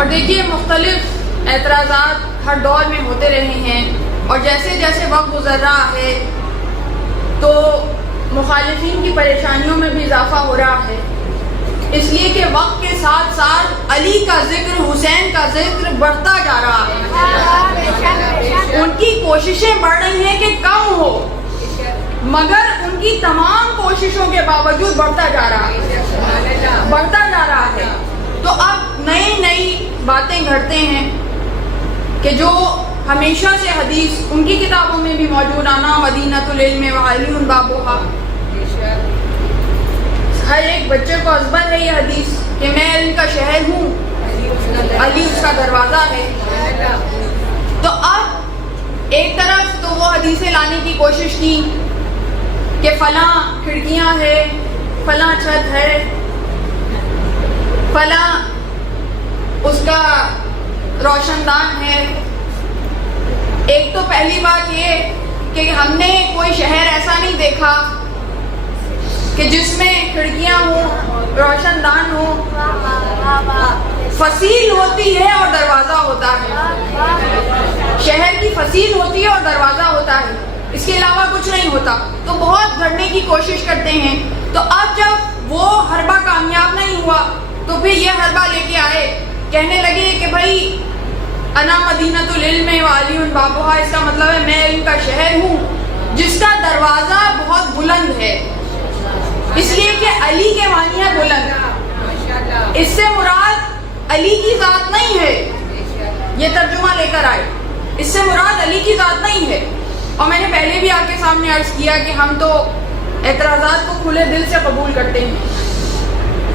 اور دیکھیے مختلف اعتراضات ہر دور میں ہوتے رہے ہیں، اور جیسے جیسے وقت گزر رہا ہے تو مخالفین کی پریشانیوں میں بھی اضافہ ہو رہا ہے، اس لیے کہ وقت کے ساتھ ساتھ علی کا ذکر، حسین کا ذکر بڑھتا جا رہا ہے۔ ان کی کوششیں بڑھ رہی ہیں کہ کم ہو، مگر ان کی تمام کوششوں کے باوجود بڑھتا جا رہا ہے۔ تو اب نئی باتیں گھڑتے ہیں کہ جو ہمیشہ سے حدیث ان کی کتابوں میں بھی موجود، آنا مدینۃ العلم وعلی بابوہا، ہر ایک بچے کو ازبر ہے یہ حدیث کہ میں علم کا شہر ہوں، علی اس کا دروازہ ہے۔ تو اب ایک طرف تو وہ حدیثیں لانے کی کوشش کی کہ فلاں کھڑکیاں ہے، فلاں چھت ہے، فلاں اس کا روشن دان ہے۔ ایک تو پہلی بات یہ کہ ہم نے کوئی شہر ایسا نہیں دیکھا کہ جس میں کھڑکیاں ہوں، روشن دان ہو، فصیل ہوتی ہے اور دروازہ ہوتا ہے، شہر کی فصیل ہوتی ہے اور دروازہ ہوتا ہے، اس کے علاوہ کچھ نہیں ہوتا۔ تو بہت گھڑنے کی کوشش کرتے ہیں۔ تو اب جب وہ حربہ کامیاب نہیں ہوا تو پھر یہ حربہ لے کے آئے، کہنے لگے کہ بھائی انا مدینۃ العلم وعلی بابوہا، اس کا مطلب ہے میں علم کا شہر ہوں جس کا دروازہ بہت بلند ہے، اس لیے کہ علی کے معنی ہے بلند، اس سے مراد علی کی ذات نہیں ہے، یہ ترجمہ لے کر آئے، اس سے مراد علی کی ذات نہیں ہے۔ اور میں نے پہلے بھی آپ کے سامنے عرض کیا کہ ہم تو اعتراضات کو کھلے دل سے قبول کرتے ہیں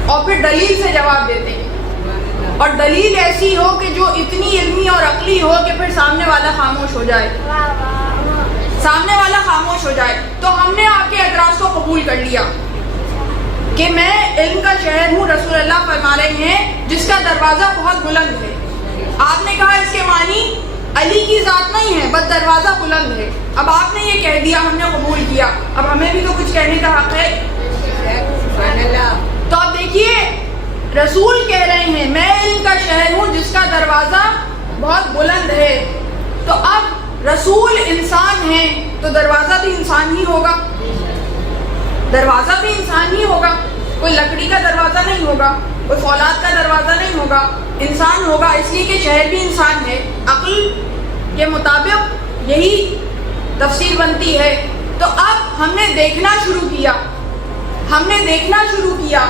اور پھر دلیل سے جواب دیتے ہیں، اور دلیل ایسی ہو کہ جو اتنی علمی اور عقلی ہو کہ پھر سامنے والا خاموش ہو جائے، تو ہم نے آپ کے اعتراض کو قبول کر لیا کہ میں علم کا شہر ہوں، رسول اللہ فرما رہے ہیں جس کا دروازہ بہت بلند ہے۔ آپ نے کہا اس کے معنی علی کی ذات نہیں ہے، بس دروازہ بلند ہے۔ اب آپ نے یہ کہہ دیا، ہم نے قبول کیا، اب ہمیں بھی تو کچھ کہنے کا حق ہے۔ تو اب دیکھیے رسول کہہ رہے ہیں میں علم کا شہر ہوں جس کا دروازہ بہت بلند ہے، تو اب رسول انسان ہیں تو دروازہ بھی انسان ہی ہوگا، کوئی لکڑی کا دروازہ نہیں ہوگا، کوئی فولاد کا دروازہ نہیں ہوگا، انسان ہوگا، اس لیے کہ شہر بھی انسان ہے۔ عقل کے مطابق یہی تفسیر بنتی ہے۔ تو اب ہم نے دیکھنا شروع کیا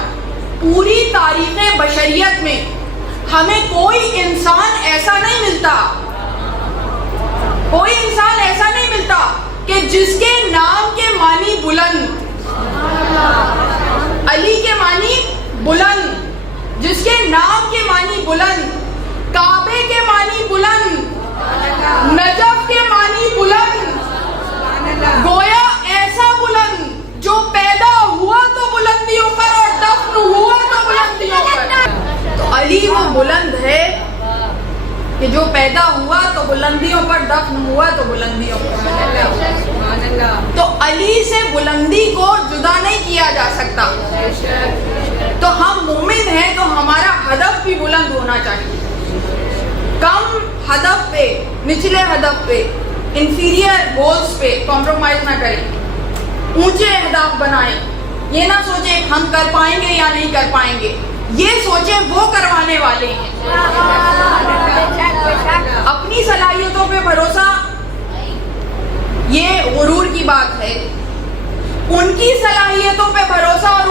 پوری تاریخ بشریت میں ہمیں کوئی انسان ایسا نہیں ملتا کہ جس کے نام کے معنی بلند، علی کے معنی بلند، جس کے نام کے معنی بلند، کعبے کے معنی بلند، نجف کے معنی بلند، گویا ایسا بلند جو پیدا ہوا تو بلندیوں پر اور دفن ہوا تو بلندیوں پر۔ تو علی وہ بلند ہے کہ جو پیدا ہوا تو بلندیوں پر، دفن ہوا تو بلندیوں پر۔ تو علی سے بلندی کو جدا نہیں کیا جا سکتا۔ تو ہم مومن ہیں تو ہمارا ہدف بھی بلند ہونا چاہیے، کم ہدف پہ، نچلے ہدف پہ، انفیریئر گولز پہ کمپرومائز نہ کریں، اونچے اہداف بنائیں۔ یہ نہ سوچیں ہم کر پائیں گے یا نہیں کر پائیں گے، یہ سوچیں وہ کروانے والے ہیں۔ اپنی صلاحیتوں پہ بھروسہ یہ غرور کی بات ہے، ان کی صلاحیتوں پہ بھروسہ اور